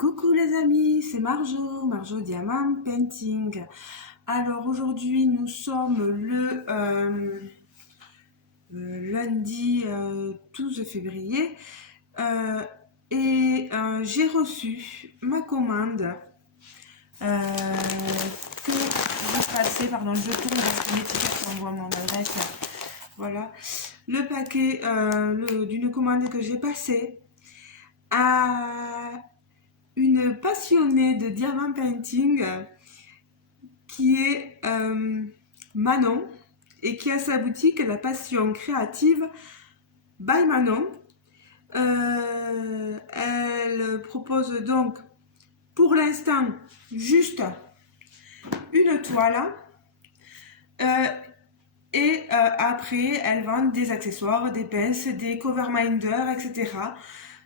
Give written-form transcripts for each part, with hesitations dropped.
Coucou les amis, c'est Marjo Diamant Painting. Alors aujourd'hui nous sommes le lundi 12 février et j'ai reçu ma commande que je passais, pardon je tourne parce que l'étiquette envoie mon adresse. Voilà, le paquet d'une commande que j'ai passée à une passionnée de diamant painting qui est Manon et qui a sa boutique La Passion Créative by Manon. Elle propose donc pour l'instant juste une toile et après elle vend des accessoires, des pinces, des cover minders, etc.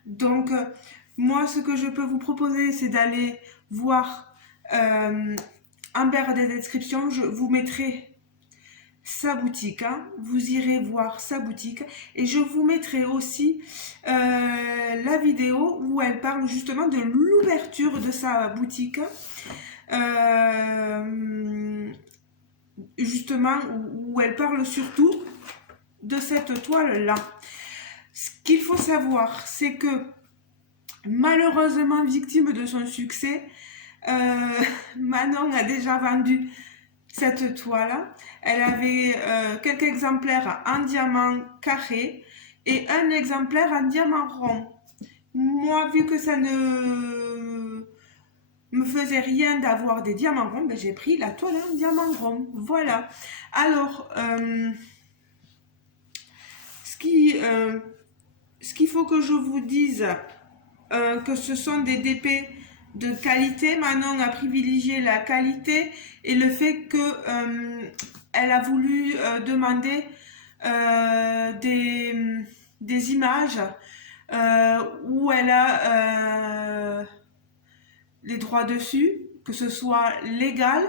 Donc moi ce que je peux vous proposer c'est d'aller voir en barre de description, je vous mettrai sa boutique, hein. Vous irez voir sa boutique et je vous mettrai aussi la vidéo où elle parle justement de l'ouverture de sa boutique, justement où elle parle surtout de cette toile là. Ce qu'il faut savoir c'est que malheureusement victime de son succès, Manon a déjà vendu cette toile. Elle avait quelques exemplaires en diamant carré et un exemplaire en diamant rond. Moi, vu que ça ne me faisait rien d'avoir des diamants ronds, ben, j'ai pris la toile en diamant rond. Voilà. Alors, ce qu'il faut que je vous dise, que ce sont des DP de qualité. Manon a privilégié la qualité et le fait que elle a voulu demander des images où elle a les droits dessus, que ce soit légal.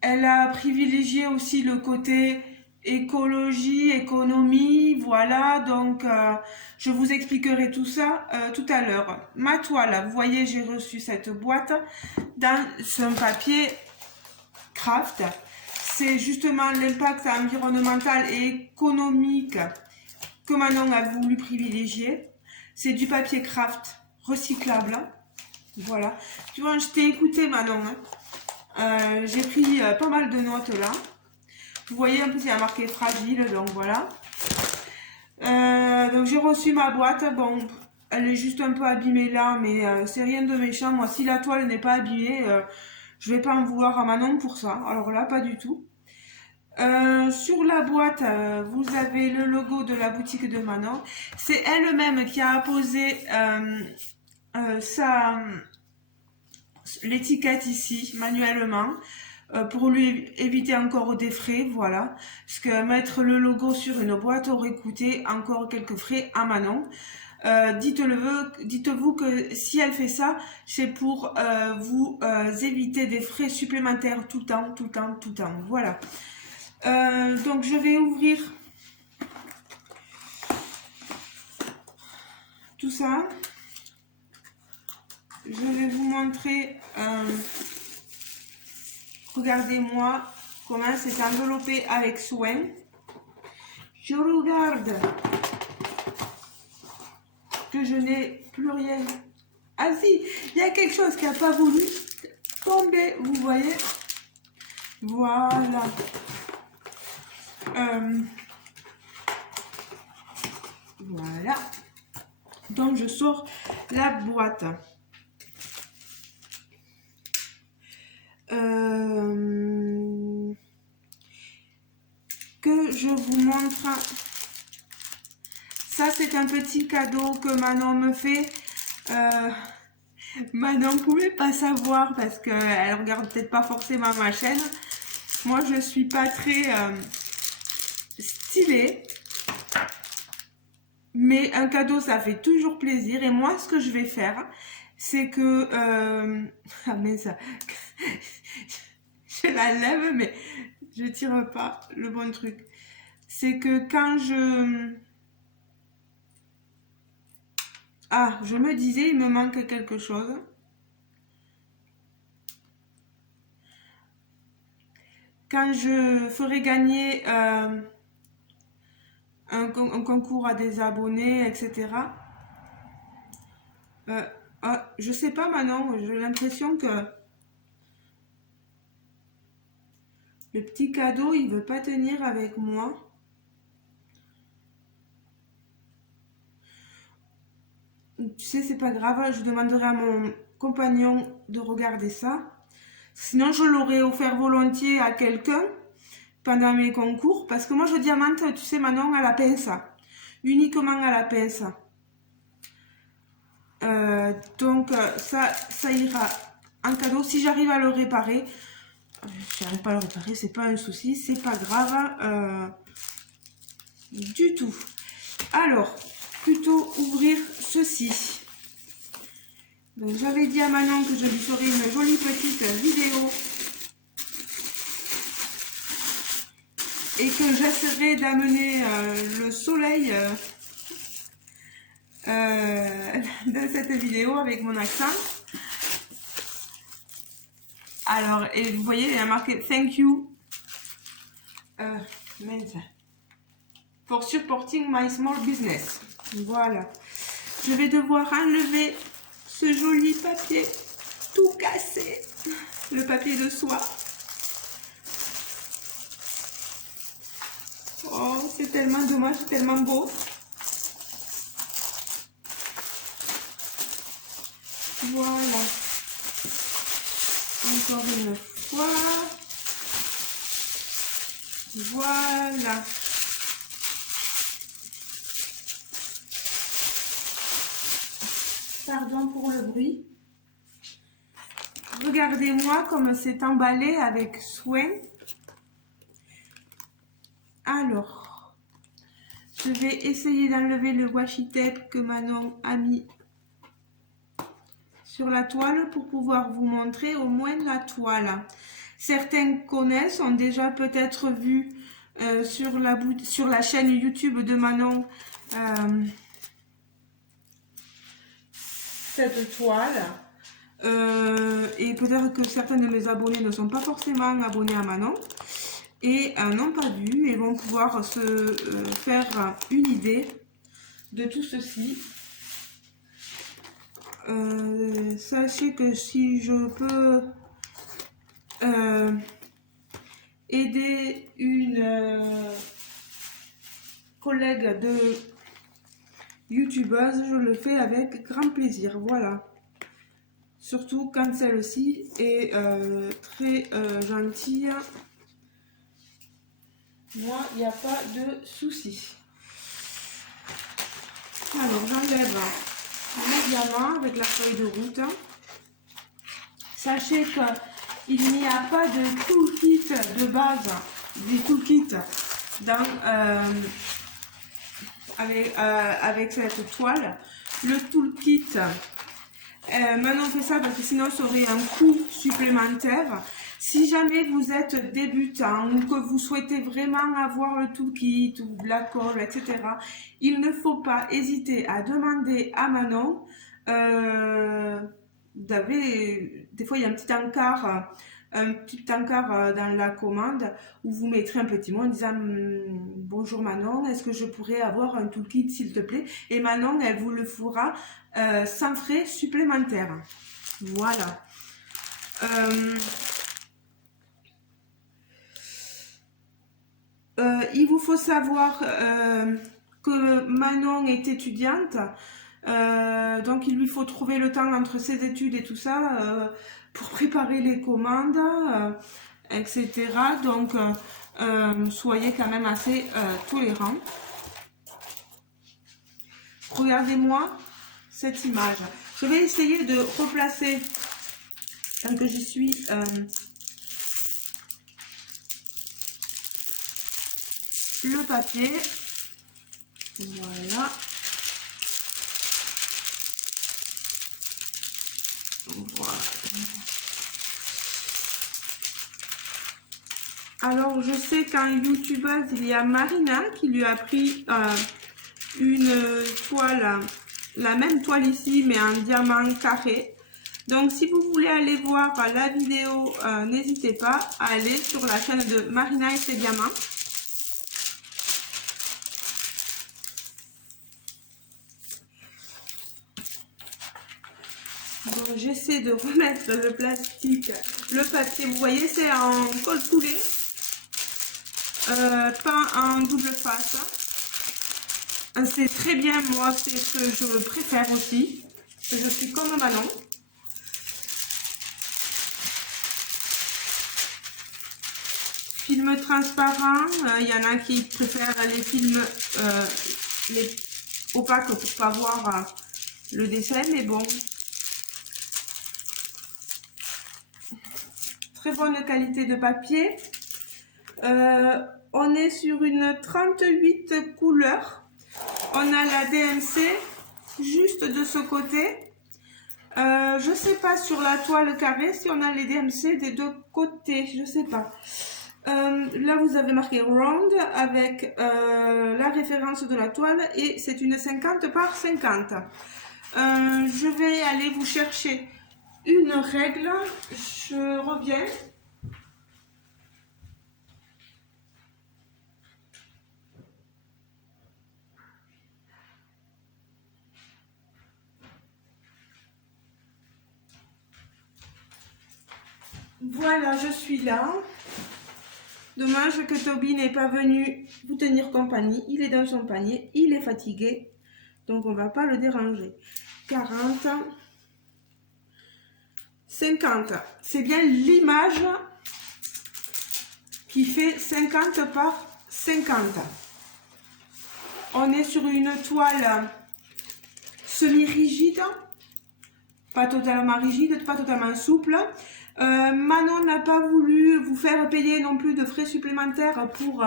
Elle a privilégié aussi le côté écologie, économie, voilà, donc je vous expliquerai tout ça tout à l'heure. Ma toile, vous voyez, j'ai reçu cette boîte dans un papier craft. C'est justement l'impact environnemental et économique que Manon a voulu privilégier. C'est du papier craft recyclable, voilà. Tu vois, je t'ai écouté Manon, hein. J'ai pris pas mal de notes là. Vous voyez, en plus il y a marqué fragile, donc voilà. Donc j'ai reçu ma boîte. Bon, elle est juste un peu abîmée là, mais c'est rien de méchant. Moi, si la toile n'est pas abîmée, je vais pas en vouloir à Manon pour ça. Alors là, pas du tout. Sur la boîte, vous avez le logo de la boutique de Manon. C'est elle-même qui a apposé l'étiquette ici manuellement pour lui éviter encore des frais, voilà. Parce que mettre le logo sur une boîte aurait coûté encore quelques frais à Manon. Dites-vous que si elle fait ça, c'est pour vous éviter des frais supplémentaires tout le temps. Voilà. Donc je vais ouvrir tout ça. Je vais vous montrer, regardez-moi comment c'est enveloppé avec soin. Je regarde que je n'ai plus rien. Ah si, il y a quelque chose qui n'a pas voulu tomber, vous voyez. Voilà. Voilà. Donc je sors la boîte. Que je vous montre. Ça c'est un petit cadeau que Manon me fait. Manon ne pouvait pas savoir parce qu'elle regarde peut-être pas forcément ma chaîne. Moi je suis pas très stylée. Mais un cadeau ça fait toujours plaisir. Et moi ce que je vais faire, c'est que... ah mais ça... je la lève mais je tire pas le bon truc. C'est que quand je Ah, je me disais, il me manque quelque chose. Quand je ferai gagner un concours à des abonnés, etc. Je sais pas Manon, j'ai l'impression que le petit cadeau, il veut pas tenir avec moi. Tu sais, c'est pas grave, je demanderai à mon compagnon de regarder ça. Sinon, je l'aurais offert volontiers à quelqu'un pendant mes concours, parce que moi, je diamante, tu sais, Manon, à la pince. Uniquement à la pince. Donc, ça ira en cadeau. Si j'arrive à le réparer, si j'arrive pas à le réparer, c'est pas un souci, c'est pas grave du tout. Alors, plutôt ouvrir ceci. Donc, j'avais dit à Manon que je lui ferais une jolie petite vidéo et que j'essaierai d'amener le soleil dans cette vidéo avec mon accent. Alors, et vous voyez, il y a marqué thank you for supporting my small business. Voilà. Je vais devoir enlever ce joli papier tout cassé, le papier de soie. Oh, c'est tellement dommage, c'est tellement beau. Voilà. Encore une fois. Voilà. Pardon pour le bruit. Regardez-moi comme c'est emballé avec soin. Alors, je vais essayer d'enlever le washi tape que Manon a mis sur la toile pour pouvoir vous montrer au moins la toile. Certains connaissent, ont déjà peut-être vu sur la chaîne YouTube de Manon cette toile. Et peut-être que certains de mes abonnés ne sont pas forcément abonnés à Manon et n'ont pas vu et vont pouvoir se faire une idée de tout ceci. Sachez que si je peux aider une collègue de youtubeuse, je le fais avec grand plaisir. Voilà. Surtout quand celle-ci est très gentille. Moi, il n'y a pas de souci. Alors, j'enlève mes diamants avec la feuille de route. Sachez qu'il n'y a pas de toolkit de base, des toolkits avec cette toile. Le toolkit, maintenant on fait ça parce que sinon ça aurait un coût supplémentaire. Si jamais vous êtes débutant ou que vous souhaitez vraiment avoir le toolkit ou de la colle, etc., il ne faut pas hésiter à demander à Manon. Des fois, il y a un petit encart dans la commande où vous mettrez un petit mot en disant bonjour Manon, est-ce que je pourrais avoir un toolkit s'il te plaît? Et Manon, elle vous le fera sans frais supplémentaires. Voilà. Il vous faut savoir que Manon est étudiante, donc il lui faut trouver le temps entre ses études et tout ça pour préparer les commandes, etc. Donc soyez quand même assez tolérants. Regardez-moi cette image. Je vais essayer de replacer, tant que j'y suis, le papier. Voilà. Voilà. Alors, je sais qu'en youtubeuse, il y a Marina qui lui a pris une toile la même toile ici, mais en diamant carré. Donc, si vous voulez aller voir la vidéo, n'hésitez pas à aller sur la chaîne de Marina et ses diamants. Donc, j'essaie de remettre le plastique, le papier. Vous voyez, c'est en colle coulé, pas en double face. C'est très bien, moi, c'est ce que je préfère aussi. Je suis comme Manon. Film transparent, il y en a qui préfèrent les films les opaques pour pas voir le dessin, mais bon. Très bonne qualité de papier. On est sur une 38 couleurs. On a la DMC juste de ce côté. Je sais pas sur la toile carrée si on a les DMC des deux côtés, je sais pas. Là vous avez marqué round avec la référence de la toile et c'est une 50 par 50. Je vais aller vous chercher une règle, je reviens. Voilà, je suis là. Dommage que Toby n'est pas venu vous tenir compagnie. Il est dans son panier, il est fatigué. Donc on va pas le déranger. 40, 50. C'est bien l'image qui fait 50 par 50. On est sur une toile semi-rigide. Pas totalement rigide, pas totalement souple. Manon n'a pas voulu vous faire payer non plus de frais supplémentaires pour,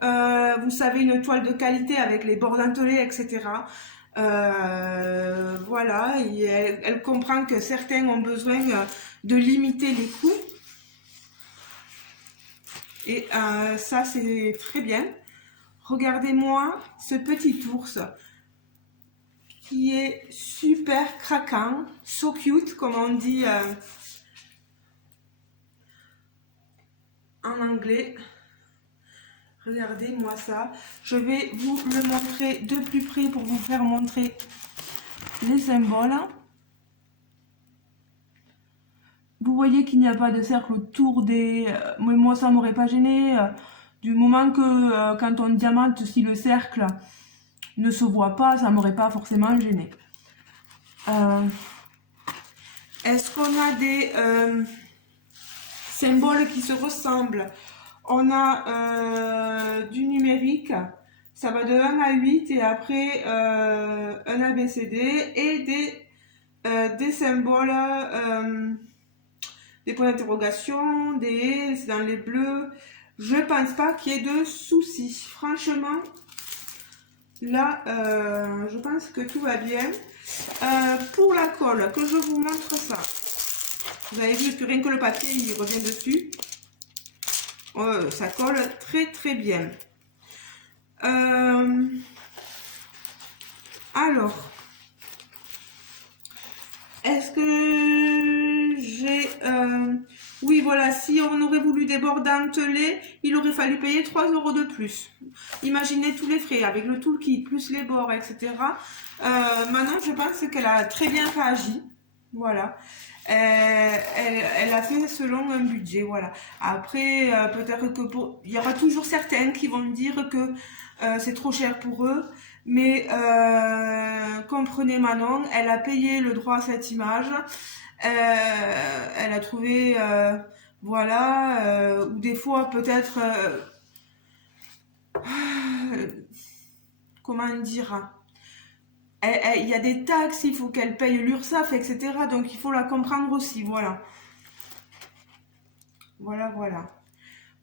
vous savez, une toile de qualité avec les bords dentelés, etc. Voilà, et elle comprend que certains ont besoin de limiter les coûts. Et ça, c'est très bien. Regardez-moi ce petit ours qui est super craquant, so cute, comme on dit en anglais. Regardez-moi ça. Je vais vous le montrer de plus près pour vous faire montrer les symboles. Vous voyez qu'il n'y a pas de cercle autour des... moi, ça m'aurait pas gêné. Du moment que quand on diamante, si le cercle ne se voit pas, ça m'aurait pas forcément gêné. Est-ce qu'on a des symboles qui se ressemblent? On a du numérique, ça va de 1 à 8 et après un ABCD et des symboles, des points d'interrogation, c'est dans les bleus. Je pense pas qu'il y ait de soucis. Franchement, là, je pense que tout va bien. Pour la colle, que je vous montre ça. Vous avez vu que rien que le papier, il revient dessus. Ça colle très très bien. Alors, est-ce que j'ai... oui, voilà, si on aurait voulu des bords dentelés, il aurait fallu payer 3 € de plus. Imaginez tous les frais avec le toolkit, plus les bords, etc. Maintenant, je pense qu'elle a très bien réagi. Voilà. Elle a fait selon un budget, voilà. Après, peut-être que il y aura toujours certains qui vont dire que c'est trop cher pour eux, mais comprenez Manon, elle a payé le droit à cette image, elle a trouvé, voilà, ou des fois peut-être, comment dire, il y a des taxes, il faut qu'elle paye l'URSSAF, etc. Donc il faut la comprendre aussi, voilà. Voilà, voilà.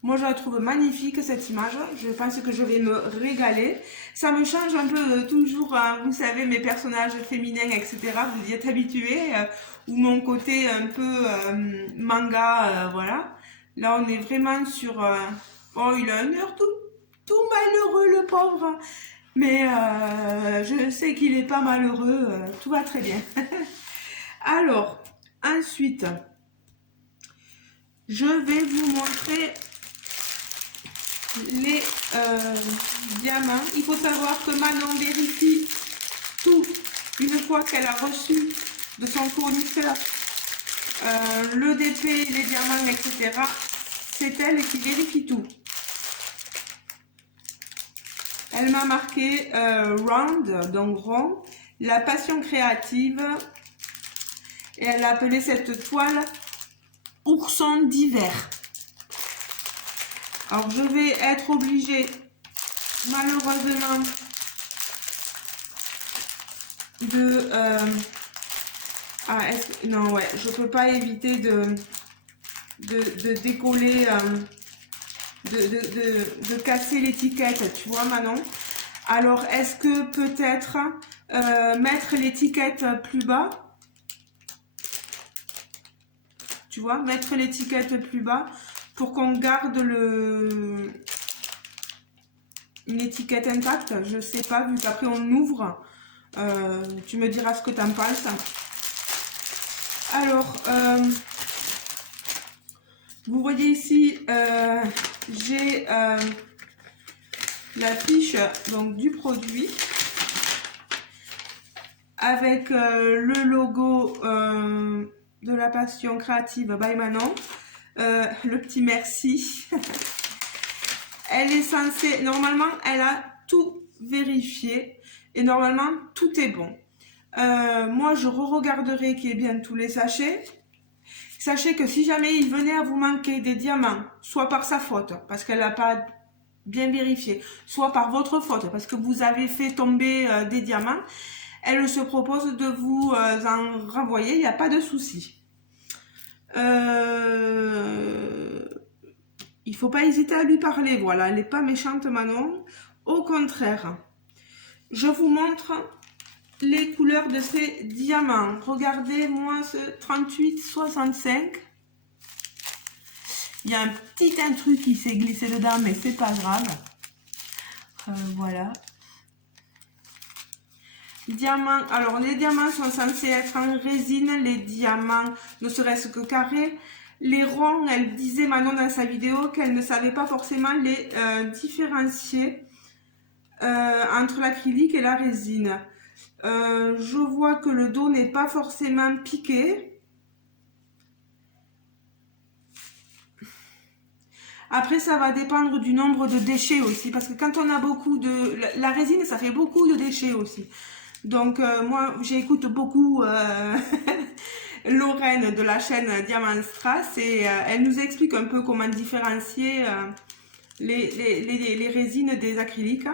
Moi, je la trouve magnifique, cette image. Je pense que je vais me régaler. Ça me change un peu toujours, hein, vous savez, mes personnages féminins, etc. Vous y êtes habitués. Ou mon côté un peu manga, voilà. Là, on est vraiment sur... oh, il a un air tout malheureux, le pauvre. Mais je sais qu'il n'est pas malheureux, tout va très bien. Alors, ensuite, je vais vous montrer les diamants. Il faut savoir que Manon vérifie tout une fois qu'elle a reçu de son fournisseur le DP, les diamants, etc. C'est elle qui vérifie tout. Elle m'a marqué round, donc rond, la passion créative, et elle a appelé cette toile ourson d'hiver. Alors je vais être obligée, malheureusement, de non, ouais, je peux pas éviter de décoller, de casser l'étiquette, tu vois Manon. Alors est-ce que peut-être mettre l'étiquette plus bas, tu vois, mettre l'étiquette plus bas pour qu'on garde une étiquette intacte, je sais pas, vu qu'après on ouvre. Tu me diras ce que tu en penses. Alors, vous voyez ici, j'ai la fiche donc, du produit avec le logo de la passion créative by Manon, le petit merci. Elle est censée, normalement, elle a tout vérifié et normalement, tout est bon. Moi, je re-regarderai qu'il y ait bien tous les sachets. Sachez que si jamais il venait à vous manquer des diamants, soit par sa faute, parce qu'elle n'a pas bien vérifié, soit par votre faute, parce que vous avez fait tomber des diamants, elle se propose de vous en renvoyer, il n'y a pas de souci. Il ne faut pas hésiter à lui parler, voilà, elle n'est pas méchante Manon, au contraire. Je vous montre les couleurs de ces diamants. Regardez moi ce 38,65. Il y a un petit truc qui s'est glissé dedans, mais c'est pas grave. Voilà. Diamants. Alors les diamants sont censés être en résine. Les diamants ne serait-ce que carrés. Les ronds, elle disait Manon dans sa vidéo qu'elle ne savait pas forcément les différencier entre l'acrylique et la résine. Je vois que le dos n'est pas forcément piqué. Après, ça va dépendre du nombre de déchets aussi, parce que quand on a beaucoup de... La résine, ça fait beaucoup de déchets aussi. Donc, moi, j'écoute beaucoup Lorraine de la chaîne Diamant Strass et elle nous explique un peu comment différencier les résines des acryliques.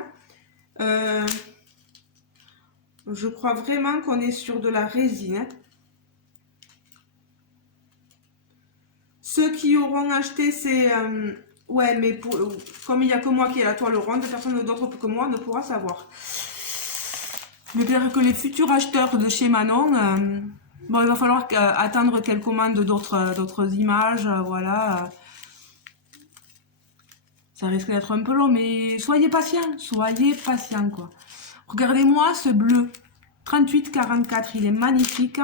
Je crois vraiment qu'on est sur de la résine. Ceux qui auront acheté ces... ouais, mais comme il n'y a que moi qui ai la toile ronde, personne d'autre que moi ne pourra savoir. Je veux que les futurs acheteurs de chez Manon, bon, il va falloir attendre qu'elle commande d'autres images, voilà. Ça risque d'être un peu long, mais soyez patients, quoi. Regardez-moi ce bleu, 38,44, il est magnifique.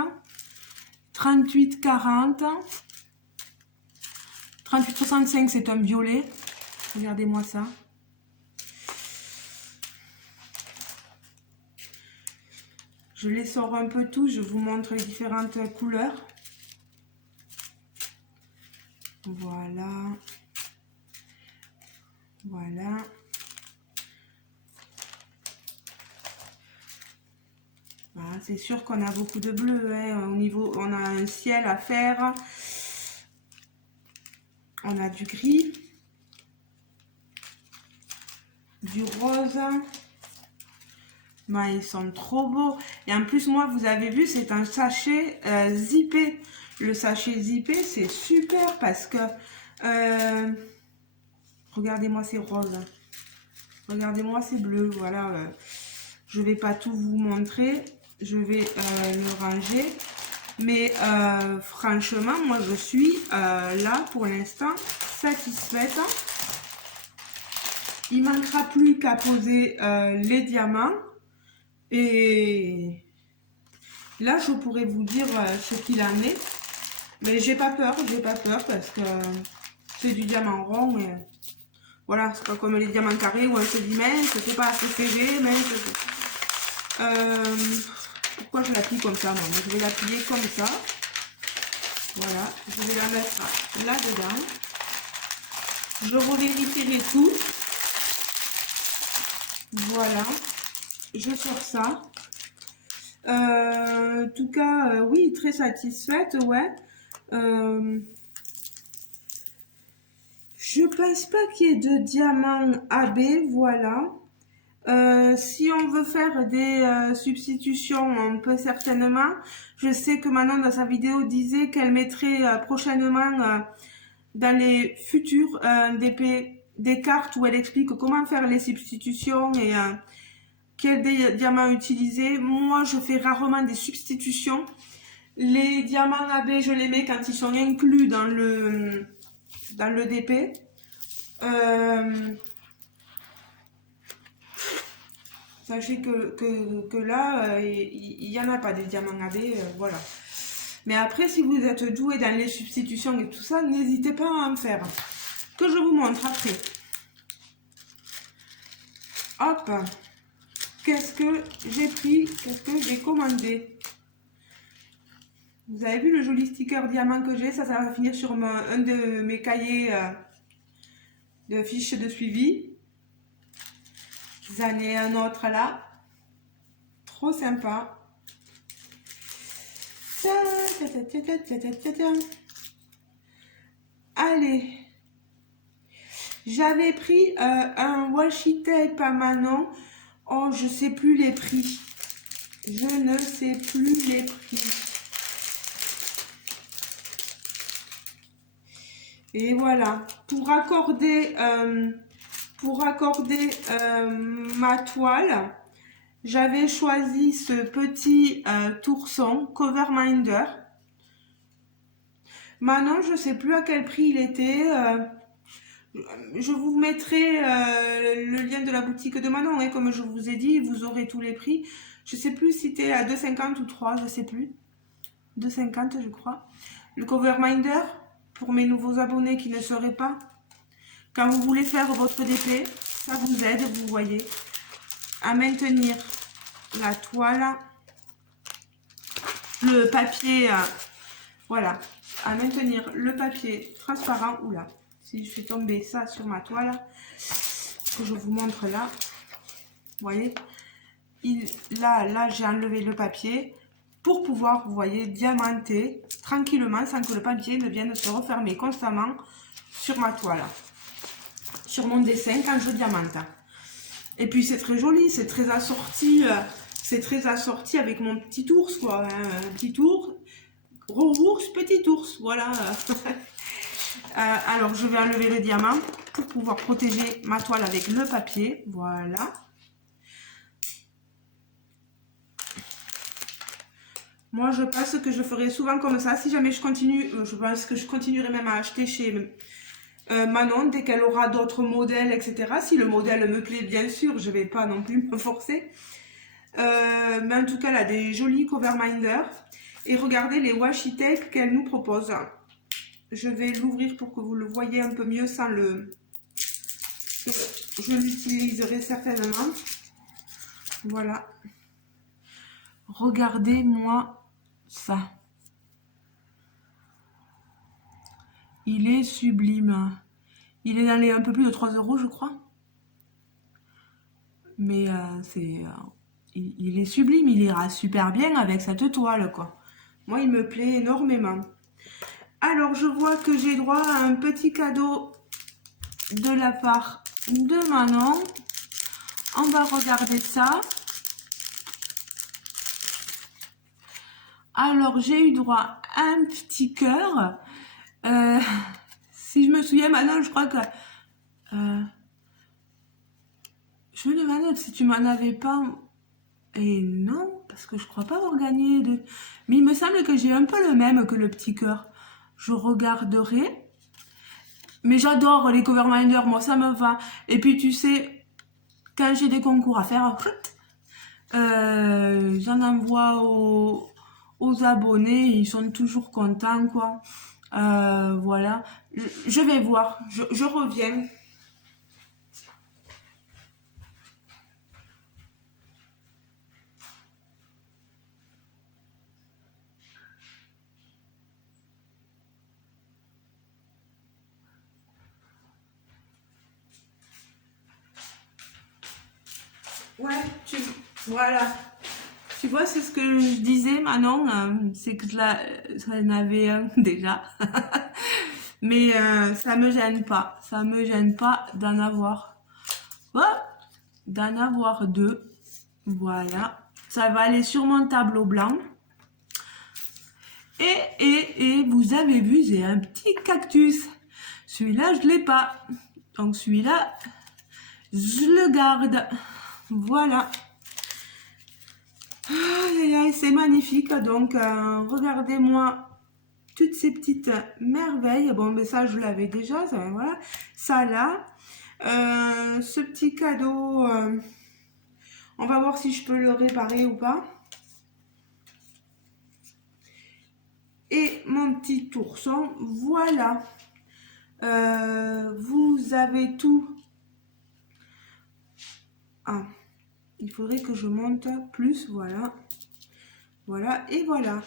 38,40. 38,65, c'est un violet. Regardez-moi ça. Je les sors un peu tous, je vous montre les différentes couleurs. Voilà. Voilà. Voilà, c'est sûr qu'on a beaucoup de bleu, hein. Au niveau, on a un ciel à faire. On a du gris. Du rose. Ben, ils sont trop beaux. Et en plus, moi, vous avez vu, c'est un sachet zippé. Le sachet zippé, c'est super parce que... regardez-moi ces roses. Regardez-moi ces bleus. Voilà. Je vais pas tout vous montrer. Je vais le ranger. Mais franchement, moi, je suis là, pour l'instant, satisfaite. Il manquera plus qu'à poser les diamants. Et là, je pourrais vous dire ce qu'il en est. Mais j'ai pas peur parce que c'est du diamant rond. Et voilà, c'est pas comme les diamants carrés où on se dit mince, c'est pas assez serré, mince. Pourquoi je l'appuie comme ça? Non, je vais l'appuyer comme ça. Voilà, je vais la mettre là-dedans. Je revérifierai tout. Voilà, je sors ça. En tout cas, oui, très satisfaite, ouais. Je pense pas qu'il y ait de diamant AB, voilà. Si on veut faire des substitutions, on peut certainement. Je sais que Manon, dans sa vidéo, disait qu'elle mettrait prochainement dans les futurs des cartes où elle explique comment faire les substitutions et quel diamant utiliser. Moi, je fais rarement des substitutions. Les diamants AB, je les mets quand ils sont inclus dans le DP. Sachez que là, il n'y en a pas des diamants AB, voilà. Mais après, si vous êtes doué dans les substitutions et tout ça, n'hésitez pas à en faire. Que je vous montre après. Hop. Qu'est-ce que j'ai pris? Qu'est-ce que j'ai commandé? Vous avez vu le joli sticker diamant que j'ai? Ça va finir sur un de mes cahiers de fiches de suivi. J'en ai un autre là. Trop sympa. Allez. J'avais pris un washi tape à Manon. Oh, je sais plus les prix. Je ne sais plus les prix. Et voilà. Pour accorder ma toile, j'avais choisi ce petit tourson Coverminder. Manon, je ne sais plus à quel prix il était. Je vous mettrai le lien de la boutique de Manon, hein, comme je vous ai dit, vous aurez tous les prix. Je ne sais plus si c'était à 2,50 ou 3, je ne sais plus. 2,50 je crois. Le Coverminder, pour mes nouveaux abonnés qui ne sauraient pas, quand vous voulez faire votre DP, ça vous aide, vous voyez, à maintenir la toile, le papier, voilà, à maintenir le papier transparent. Oula, si je fais tomber ça sur ma toile, que je vous montre là, vous voyez, là j'ai enlevé le papier pour pouvoir, vous voyez, diamanter tranquillement sans que le papier ne vienne se refermer constamment sur ma toile, sur mon dessin quand je diamante. Et puis c'est très joli, c'est très assorti avec mon petit ours, quoi, hein, un petit ours, gros ours, petit ours, voilà. Alors je vais enlever le diamant pour pouvoir protéger ma toile avec le papier, voilà. Moi je pense que je ferai souvent comme ça, si jamais je continue, je pense que je continuerai même à acheter chez Manon dès qu'elle aura d'autres modèles, etc. Si le modèle me plaît, bien sûr, je ne vais pas non plus me forcer. Mais en tout cas, elle a des jolis Coverminder. Et regardez les washi tape qu'elle nous propose. Je vais l'ouvrir pour que vous le voyez un peu mieux sans le... Je l'utiliserai certainement. Voilà. Regardez-moi ça. Il est sublime. Il est dans les un peu plus de 3 € je crois. Mais il est sublime. Il ira super bien avec cette toile, quoi. Moi, il me plaît énormément. Alors, je vois que j'ai droit à un petit cadeau de la part de Manon. On va regarder ça. Alors, j'ai eu droit à un petit cœur. Si je me souviens, Manon, je crois que... je me demande si tu m'en avais pas... Et non, parce que je crois pas avoir gagné de... Mais il me semble que j'ai un peu le même que le petit cœur. Je regarderai. Mais j'adore les cover minders, moi ça me va. Et puis tu sais, quand j'ai des concours à faire, j'en envoie aux abonnés, ils sont toujours contents, quoi. Voilà, je vais voir, je reviens. Ouais, voilà. Tu vois, c'est ce que je disais, Manon, c'est que ça n'avait un déjà. Mais ça me gêne pas. Ça me gêne pas d'en avoir. Oh, d'en avoir deux. Voilà. Ça va aller sur mon tableau blanc. Et vous avez vu, j'ai un petit cactus. Celui-là, je l'ai pas. Donc celui-là, je le garde. Voilà. C'est magnifique. Donc, regardez-moi toutes ces petites merveilles. Bon, mais ça, je l'avais déjà. Ça, voilà. Ça, là. Ce petit cadeau, on va voir si je peux le réparer ou pas. Et mon petit ourson, voilà. Vous avez tout. Ah, il faudrait que je monte plus, voilà. Voilà, et voilà.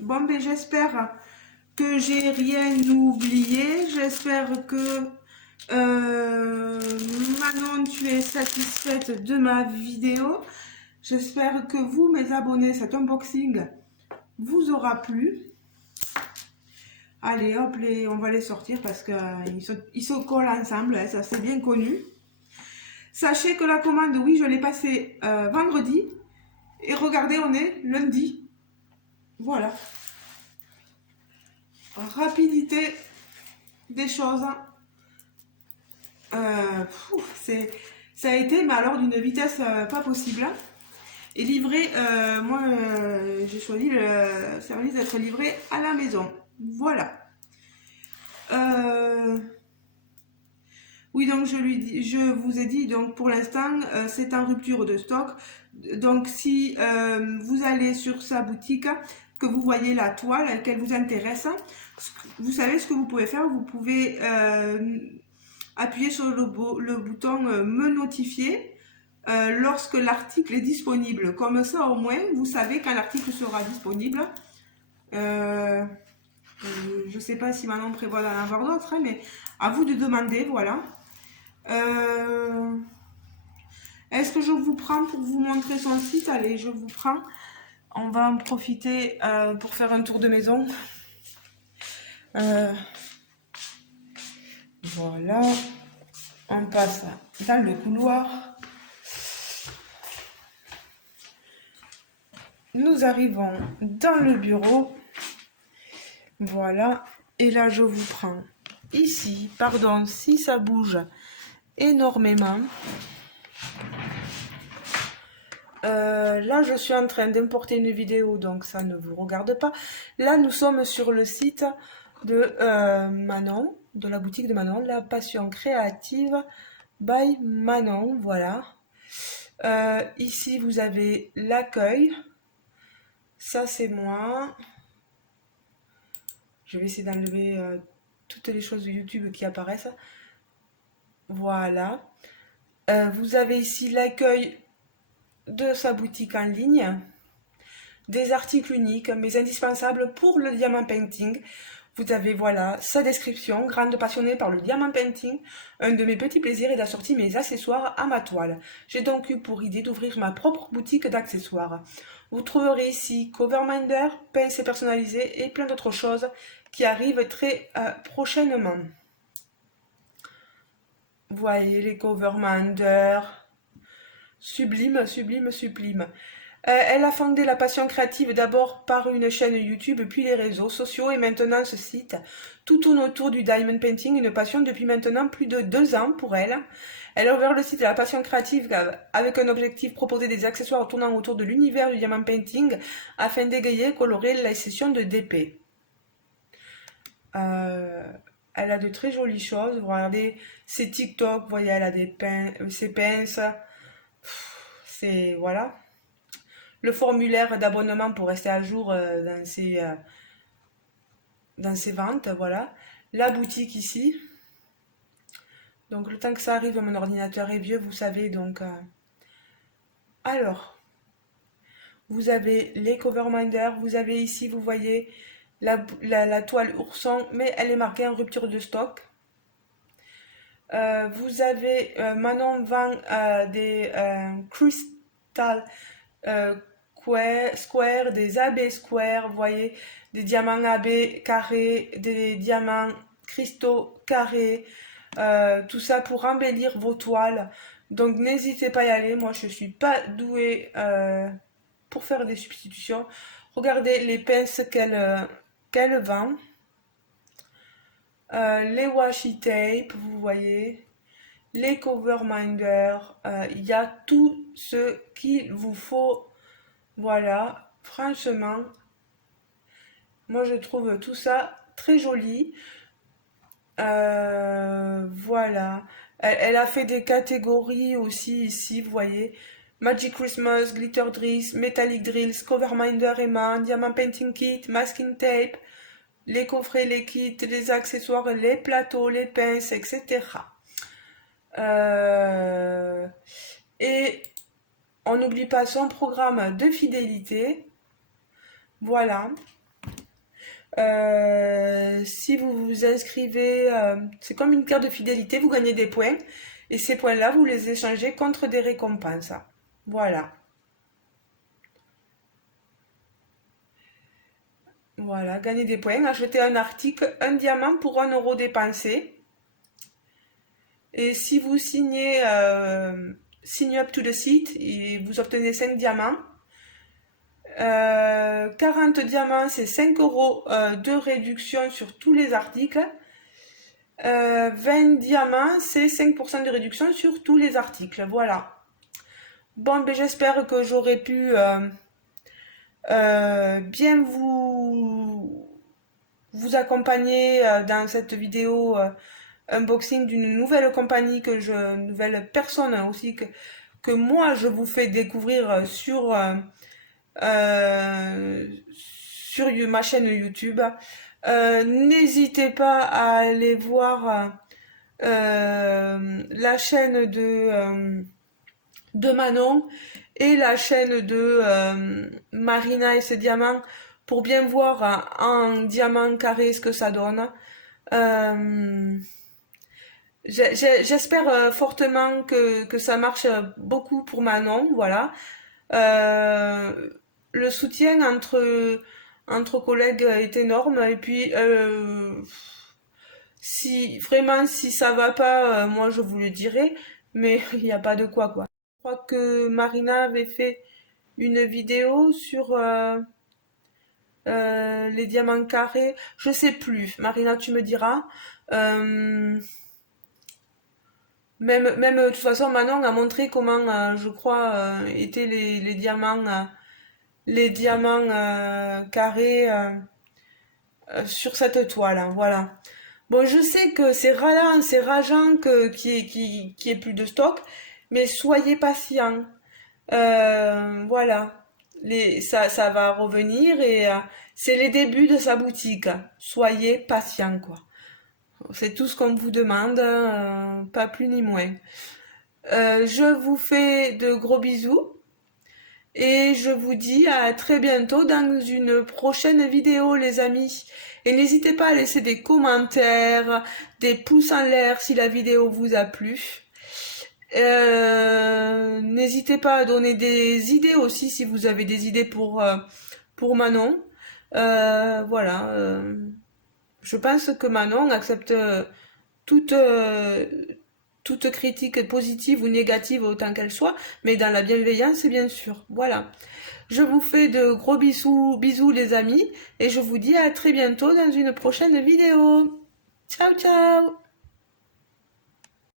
Bon, ben j'espère que j'ai rien oublié. J'espère que Manon, tu es satisfaite de ma vidéo. J'espère que vous, mes abonnés, cet unboxing vous aura plu. Allez, hop, on va les sortir parce qu'ils se collent ensemble, hein, ça c'est bien connu. Sachez que la commande, oui, je l'ai passée vendredi. Et regardez, on est lundi. Voilà. Rapidité des choses. Ça a été, mais alors d'une vitesse pas possible. Et livré, moi, j'ai choisi le service d'être livré à la maison. Voilà. Oui, donc je vous ai dit, donc pour l'instant, c'est en rupture de stock. Donc si vous allez sur sa boutique, que vous voyez la toile, qu'elle vous intéresse, vous savez ce que vous pouvez faire. Vous pouvez appuyer sur le bouton me notifier lorsque l'article est disponible. Comme ça, au moins, vous savez quand l'article sera disponible. Je ne sais pas si Manon prévoit d'en avoir d'autres, hein, mais à vous de demander, voilà. Est-ce que je vous prends pour vous montrer son site? Allez, je vous prends. On va en profiter pour faire un tour de maison. Voilà. On passe dans le couloir. Nous arrivons dans le bureau. Voilà. Et là, je vous prends ici. Pardon si ça bouge énormément. Là, je suis en train d'importer une vidéo, donc ça ne vous regarde pas. Là, nous sommes sur le site de Manon, de la boutique de Manon, la passion créative by Manon, voilà. Ici, vous avez l'accueil. Ça, c'est moi. Je vais essayer d'enlever toutes les choses de YouTube qui apparaissent. Voilà. Vous avez ici l'accueil de sa boutique en ligne, des articles uniques mais indispensables pour le diamant painting. Vous avez voilà sa description, grande passionnée par le diamant painting. Un de mes petits plaisirs est d'assortir mes accessoires à ma toile. J'ai donc eu pour idée d'ouvrir ma propre boutique d'accessoires. Vous trouverez ici coverminder, pinces personnalisées et plein d'autres choses qui arrivent très prochainement. Voyez les coverminder. Sublime, sublime, sublime. Elle a fondé la passion créative d'abord par une chaîne YouTube, puis les réseaux sociaux et maintenant ce site. Tout tourne autour du diamond painting, une passion depuis maintenant plus de 2 ans pour elle. Elle a ouvert le site de la passion créative avec un objectif, proposer des accessoires tournant autour de l'univers du diamond painting afin d'égayer et colorer les sessions de DP. Euh, Elle a de très jolies choses. Regardez ses TikTok, vous voyez, elle a ses pinces. C'est, voilà. Le formulaire d'abonnement pour rester à jour dans ses ventes, voilà. La boutique ici. Donc le temps que ça arrive, mon ordinateur est vieux, vous savez, donc... Alors, vous avez les Coverminder, vous avez ici, vous voyez, la toile ourson, mais elle est marquée en rupture de stock. Vous avez Manon vend des Crystal euh, Square, des AB Square, vous voyez, des diamants AB carrés, des diamants cristaux carrés, tout ça pour embellir vos toiles. Donc n'hésitez pas à y aller, moi je suis pas douée pour faire des substitutions. Regardez les pinces qu'elle vend. Les washi tape, vous voyez, les coverminder, il y a tout ce qu'il vous faut. Voilà, franchement, moi je trouve tout ça très joli. Voilà, elle a fait des catégories aussi ici, vous voyez. Magic Christmas, Glitter Drills, Metallic Drills, Coverminder aimant, Diamant Painting Kit, Masking Tape, les coffrets, les kits, les accessoires, les plateaux, les pinces, etc. Euh, et on n'oublie pas son programme de fidélité. Voilà. Si vous vous inscrivez, c'est comme une carte de fidélité, vous gagnez des points. Et ces points-là, vous les échangez contre des récompenses. Voilà. Voilà, gagner des points, acheter un article, un diamant pour 1 € dépensé. Et si vous signez Sign up to the site, et vous obtenez 5 diamants. 40 diamants, c'est 5 € de réduction sur tous les articles. 20 diamants, c'est 5% de réduction sur tous les articles. Voilà. Bon, ben, j'espère que j'aurai pu bien vous accompagner dans cette vidéo unboxing d'une nouvelle compagnie une nouvelle personne aussi que moi je vous fais découvrir sur ma chaîne YouTube. N'hésitez pas à aller voir la chaîne de Manon et la chaîne de Marina et ses diamants pour bien voir en diamant carré ce que ça donne. Euh, J'espère fortement que ça marche beaucoup pour Manon, voilà. Euh, le soutien entre collègues est énorme et puis si ça va pas, moi je vous le dirai, mais il n'y a pas de quoi. Je crois que Marina avait fait une vidéo sur les diamants carrés, je sais plus. Marina, tu me diras. Euh, même de toute façon, Manon a montré comment, je crois, étaient les diamants carrés sur cette toile, hein, voilà. Bon, je sais que c'est ralent, c'est rageant qu'il y ait plus de stock, mais soyez patients. Voilà. Ça va revenir et c'est les débuts de sa boutique. Soyez patients, quoi. C'est tout ce qu'on vous demande, pas plus ni moins. Je vous fais de gros bisous et je vous dis à très bientôt dans une prochaine vidéo, les amis. Et n'hésitez pas à laisser des commentaires, des pouces en l'air si la vidéo vous a plu. N'hésitez pas à donner des idées aussi si vous avez des idées pour Manon. Voilà. Je pense que Manon accepte toute, euh, toute critique positive ou négative autant qu'elle soit, mais dans la bienveillance, bien sûr. Voilà. Je vous fais de gros bisous les amis, et je vous dis à très bientôt dans une prochaine vidéo. Ciao ciao!